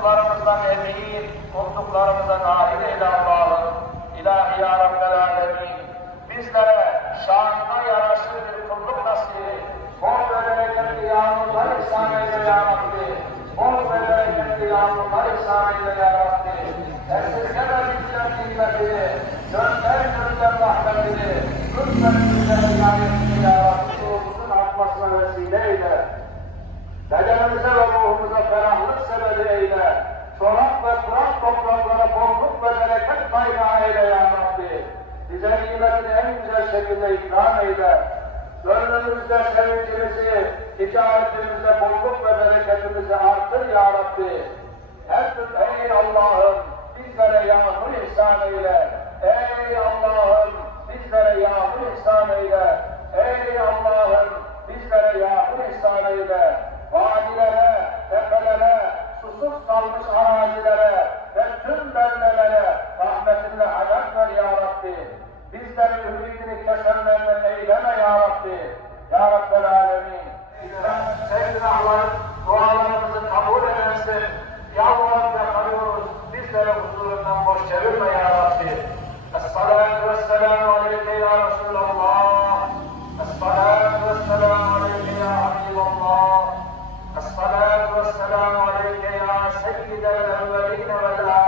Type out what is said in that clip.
Kullarımızdan emeği, mutluluklarımıza nail eyle Allah'ım. İlahi ya Rabbel Alemin. Bizlere şanına yaraşır bir kulluk nasibi, bol ve bereketli yağmurlar ihsan eyle ya Rabbi. Bol ve bereketli yağmurlar ihsan eyle ya Rabbi. Esirgeme bizden nimetini, gönder gönder rahmetini, lütfen bizlere inayetini ya Rabbi. Ruhumuzun artmasına vesile eyle. Bedenimize ve ruhumuza ferahlık sebebi eyle. Çorak ve kurak topraklara bolluk ve bereket kaynağı eyle ya Rabbi. Bize nimetini en güzel şekilde ikram eyle. Gönlümüzde sevincimizi, ticaretimizde bolluk ve bereketimizi artır ya Rabbi. Her türlü ey Allah'ım bizlere yağmur ihsan eyle. Ey Allah'ım bizlere yağmur ihsan eyle. Ey Allah'ım bizlere yağmur ihsan eyle. Vadilere, tepelere, susuz kalmış arazilere hayat ver ya Rabbi. Bizleri ümidilik kesenlerden eyleme ya Rabbi. Ya Rabbel Alemin. Sen sevgili ahlar, dualarımızı kabul edersin. Yalvarıp ve arıyoruz. Bizleri huzurundan boş çevirme ya Rabbi. Es-salatu vesselamu aleyke ya Resulallah. Es-salatu vesselamu aleyke ya Habiballah. Es-salatu vesselamu aleyke ya Seyyidel Evveline vel Alemin.